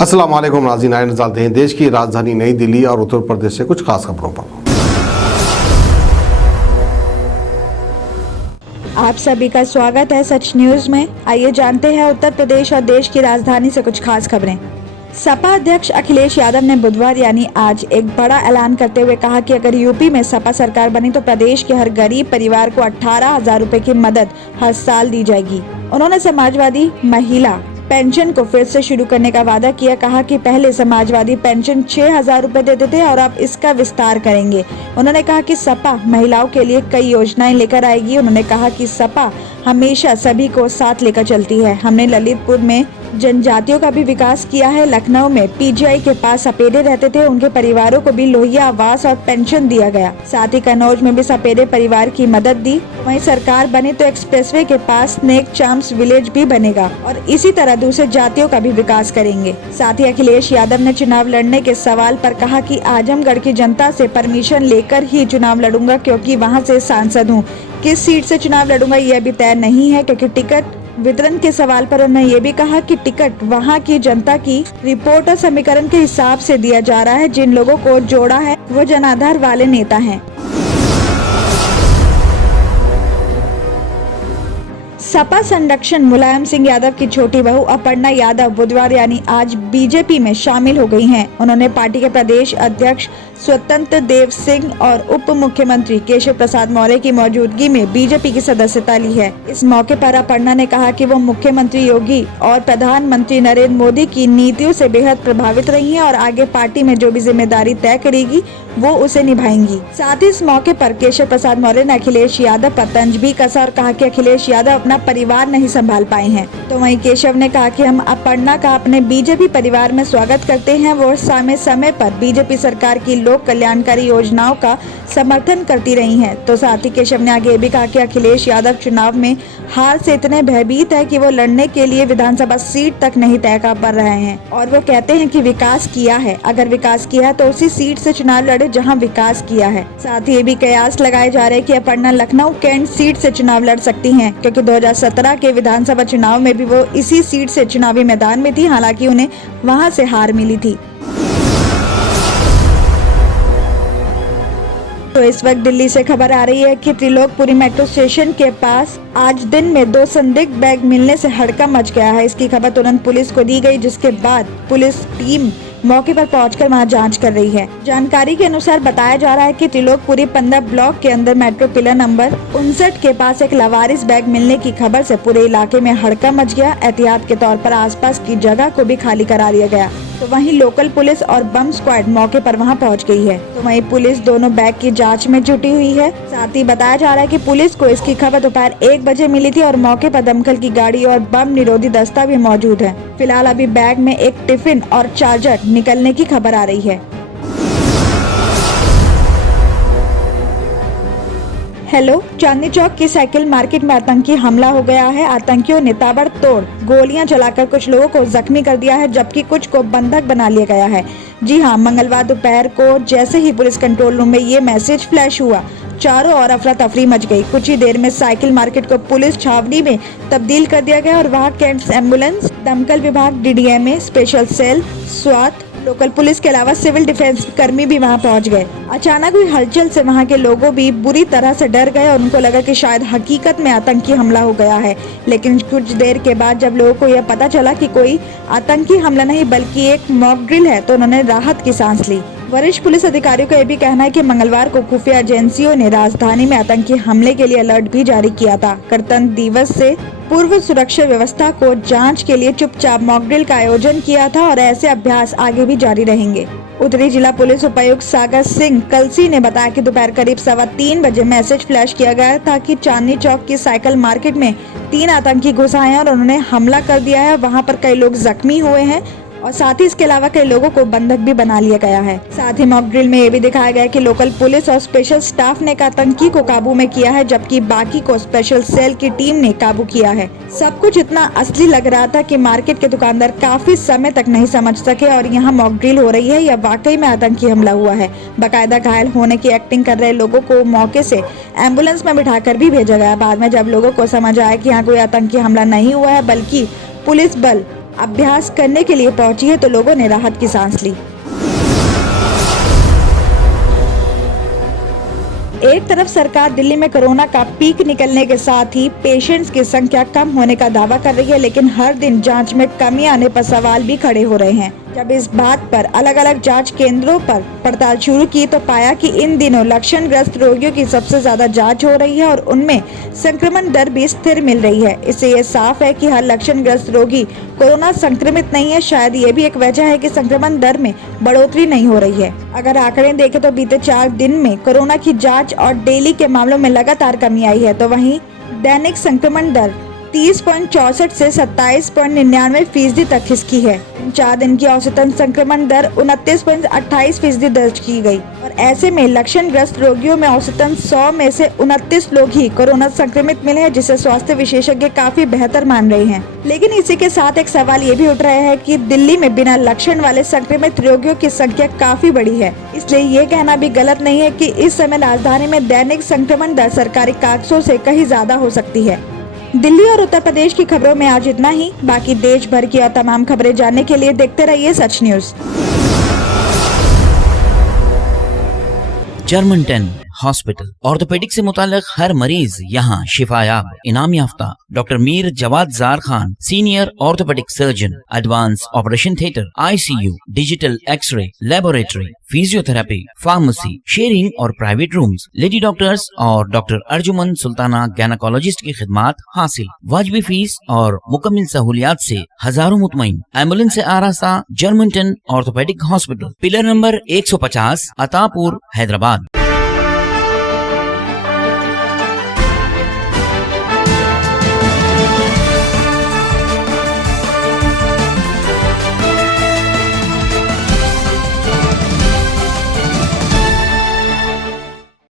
अस्सलाम वालेकुम नाज़रीन, आइए नज़र डालते हैं देश की राजधानी नई दिल्ली और उत्तर प्रदेश से कुछ खास खबरों पर। आप सभी का स्वागत है सच न्यूज में। आइए जानते हैं उत्तर प्रदेश और देश की राजधानी से कुछ खास खबरें। सपा अध्यक्ष अखिलेश यादव ने बुधवार यानी आज एक बड़ा ऐलान करते हुए कहा कि अगर यूपी में सपा सरकार बनी तो प्रदेश के हर गरीब परिवार को 18,000 रुपए की मदद हर साल दी जाएगी। उन्होंने समाजवादी महिला पेंशन को फिर से शुरू करने का वादा किया। कहा कि पहले समाजवादी पेंशन 6,000 रुपए देते थे और अब इसका विस्तार करेंगे। उन्होंने कहा कि सपा महिलाओं के लिए कई योजनाएं लेकर आएगी। उन्होंने कहा कि सपा हमेशा सभी को साथ लेकर चलती है। हमने ललितपुर में जनजातियों का भी विकास किया है। लखनऊ में पीजीआई के पास सपेरे रहते थे, उनके परिवारों को भी लोहिया आवास और पेंशन दिया गया। साथ ही कन्नौज में भी सपेरे परिवार की मदद दी। वहीं सरकार बने तो एक्सप्रेसवे के पास स्नेक चार्म्स विलेज भी बनेगा और इसी तरह दूसरे जातियों का भी विकास करेंगे। साथ ही अखिलेश यादव ने चुनाव लड़ने के सवाल पर कहा कि आजमगढ़ की जनता से परमिशन लेकर ही चुनाव लड़ूंगा, क्योंकि वहां से सांसद हूं। किस सीट से चुनाव लड़ूंगा यह अभी तय नहीं है, क्योंकि टिकट वितरण के सवाल पर उन्होंने ये भी कहा कि टिकट वहां की जनता की रिपोर्ट और समीकरण के हिसाब से दिया जा रहा है। जिन लोगों को जोड़ा है वो जनाधार वाले नेता हैं। सपा संरक्षण मुलायम सिंह यादव की छोटी बहू अपर्णा यादव बुधवार यानी आज बीजेपी में शामिल हो गई हैं। उन्होंने पार्टी के प्रदेश अध्यक्ष स्वतंत्र देव सिंह और उप मुख्यमंत्री केशव प्रसाद मौर्य की मौजूदगी में बीजेपी की सदस्यता ली है। इस मौके पर अपर्णा ने कहा कि वो मुख्यमंत्री योगी और प्रधानमंत्री नरेंद्र मोदी की नीतियों से बेहद प्रभावित रही हैं और आगे पार्टी में जो भी जिम्मेदारी तय करेगी वो उसे निभाएंगी। साथ ही इस मौके पर केशव प्रसाद मौर्य ने अखिलेश यादव पर तंज भी कसा और कहा कि अखिलेश यादव अपना परिवार नहीं संभाल पाए हैं। तो वहीं केशव ने कहा कि हम अपर्णा का अपने बीजेपी परिवार में स्वागत करते हैं। वो समय समय पर बीजेपी सरकार की लोक कल्याणकारी योजनाओं का समर्थन करती रही हैं। तो साथ ही केशव ने आगे भी कहा कि अखिलेश यादव चुनाव में हार से इतने भयभीत है कि वो लड़ने के लिए विधानसभा सीट तक नहीं तय कर रहे हैं और वो कहते हैं कि विकास किया है। अगर विकास किया है तो उसी सीट से चुनाव लड़े जहां विकास किया है। साथ ही ये भी कयास लगाए जा रहे हैं कि अपर्णा लखनऊ कैंट सीट से चुनाव लड़ सकती हैं, क्योंकि 2017 के विधानसभा चुनाव में भी वो इसी सीट से चुनावी मैदान में थी। हालांकि उन्हें वहां से हार मिली थी। तो इस वक्त दिल्ली से खबर आ रही है कि त्रिलोकपुरी मेट्रो स्टेशन के पास आज दिन में 2 संदिग्ध बैग मिलने से हड़कंप मच गया है। इसकी खबर तुरंत पुलिस को दी गई, जिसके बाद पुलिस टीम मौके पर पहुंचकर वहां जांच कर रही है। जानकारी के अनुसार बताया जा रहा है कि त्रिलोकपुरी 15 ब्लॉक के अंदर मेट्रो पिलर नंबर 59 के पास एक लावारिस बैग मिलने की खबर से पूरे इलाके में हड़कंप मच गया। एहतियात के तौर पर आसपास की जगह को भी खाली करा दिया गया। तो वहीं लोकल पुलिस और बम स्क्वाड मौके पर वहां पहुंच गई है। तो वहीं पुलिस दोनों बैग की जांच में जुटी हुई है। साथ ही बताया जा रहा है कि पुलिस को इसकी खबर दोपहर 1 बजे मिली थी और मौके पर दमकल की गाड़ी और बम निरोधी दस्ता भी मौजूद है। फिलहाल अभी बैग में एक टिफिन और चार्जर निकलने की खबर आ रही है। हेलो, चांदनी चौक की साइकिल मार्केट में आतंकी हमला हो गया है। आतंकियों ने ताबड़तोड़ गोलियां चलाकर कुछ लोगों को जख्मी कर दिया है, जबकि कुछ को बंधक बना लिया गया है। जी हां, मंगलवार दोपहर को जैसे ही पुलिस कंट्रोल रूम में ये मैसेज फ्लैश हुआ, चारों ओर अफरा तफरी मच गई। कुछ ही देर में साइकिल मार्केट को पुलिस छावनी में तब्दील कर दिया गया और वहां कैंट एम्बुलेंस, दमकल विभाग, डीडीएमए, स्पेशल सेल, स्वात, लोकल पुलिस के अलावा सिविल डिफेंस कर्मी भी वहां पहुंच गए। अचानक हुई हलचल से वहां के लोगों भी बुरी तरह से डर गए और उनको लगा कि शायद हकीकत में आतंकी हमला हो गया है। लेकिन कुछ देर के बाद जब लोगों को यह पता चला कि कोई आतंकी हमला नहीं बल्कि एक मॉक ड्रिल है, तो उन्होंने राहत की सांस ली। वरिष्ठ पुलिस अधिकारियों का यह भी कहना है कि मंगलवार को खुफिया एजेंसियों ने राजधानी में आतंकी हमले के लिए अलर्ट भी जारी किया था। गणतंत्र दिवस से पूर्व सुरक्षा व्यवस्था को जांच के लिए चुपचाप मॉक ड्रिल का आयोजन किया था और ऐसे अभ्यास आगे भी जारी रहेंगे। उत्तरी जिला पुलिस उपायुक्त सागर सिंह कलसी ने बताया कि दोपहर करीब 3:15 बजे मैसेज फ्लैश किया गया था कि चांदनी चौक की साइकिल मार्केट में 3 आतंकी घुस आए हैं और उन्होंने हमला कर दिया है। वहां पर कई लोग जख्मी हुए हैं और साथ ही इसके अलावा कई लोगों को बंधक भी बना लिया गया है। साथ ही मॉक ड्रिल में ये भी दिखाया गया कि लोकल पुलिस और स्पेशल स्टाफ ने एक आतंकी को काबू में किया है, जबकि बाकी को स्पेशल सेल की टीम ने काबू किया है। सब कुछ इतना असली लग रहा था कि मार्केट के दुकानदार काफी समय तक नहीं समझ सके और यहाँ मॉक ड्रिल हो रही है या वाकई में आतंकी हमला हुआ है। बाकायदा घायल होने की एक्टिंग कर रहे लोगों को मौके से एम्बुलेंस में बिठाकर भी भेजा गया। बाद में जब लोगों को समझ आया कि यहाँ कोई आतंकी हमला नहीं हुआ है बल्कि पुलिस बल अभ्यास करने के लिए पहुंची है तो लोगों ने राहत की सांस ली। एक तरफ सरकार दिल्ली में कोरोना का पीक निकलने के साथ ही पेशेंट्स की संख्या कम होने का दावा कर रही है, लेकिन हर दिन जांच में कमी आने पर सवाल भी खड़े हो रहे हैं। जब इस बात पर अलग अलग जांच केंद्रों पर पड़ताल शुरू की तो पाया कि इन दिनों लक्षणग्रस्त रोगियों की सबसे ज्यादा जांच हो रही है और उनमें संक्रमण दर भी स्थिर मिल रही है। इससे ये साफ है कि हर लक्षणग्रस्त रोगी कोरोना संक्रमित नहीं है। शायद ये भी एक वजह है कि संक्रमण दर में बढ़ोतरी नहीं हो रही है। अगर आंकड़े देखें तो बीते 4 दिन में कोरोना की जांच और डेली के मामलों में लगातार कमी आई है, तो वहीं दैनिक संक्रमण दर 30.64 से 27.99% तक खिसकी है। 4 दिन की औसतन संक्रमण दर 29.28% दर्ज की गई और ऐसे में लक्षणग्रस्त रोगियों में औसतन 100 में से 29 लोग ही कोरोना संक्रमित मिले हैं, जिसे स्वास्थ्य विशेषज्ञ काफी बेहतर मान रहे हैं। लेकिन इसी के साथ एक सवाल ये भी उठ रहा है कि दिल्ली में बिना लक्षण वाले संक्रमित रोगियों की संख्या काफी बड़ी है, इसलिए ये कहना भी गलत नहीं है कि इस समय राजधानी में दैनिक संक्रमण दर सरकारी कागजों से कहीं ज्यादा हो सकती है। दिल्ली और उत्तर प्रदेश की खबरों में आज इतना ही। बाकी देश भर की और तमाम खबरें जानने के लिए देखते रहिए Sach news. German 10 hospital orthopaedic से मुताल्लिक हर मरीज यहाँ शिफायाब। इनाम याफ्ता doctor Mir Jawad Zar Khan, senior orthopaedic surgeon, advance operation theatre, ICU, digital x-ray, laboratory, physiotherapy, pharmacy, sharing और प्राइवेट रूम्स, लेडी डॉक्टर्स और डॉक्टर अर्जुमन सुल्ताना गैनाकोलॉजिस्ट की खिदमात हासिल। वाजबी फीस और मुकम्मल सहूलियात से हजारों मुतमईन। एम्बुलेंस से आरास्ता German 10 orthopaedic hospital, pillar number 150, Attapur, Hyderabad.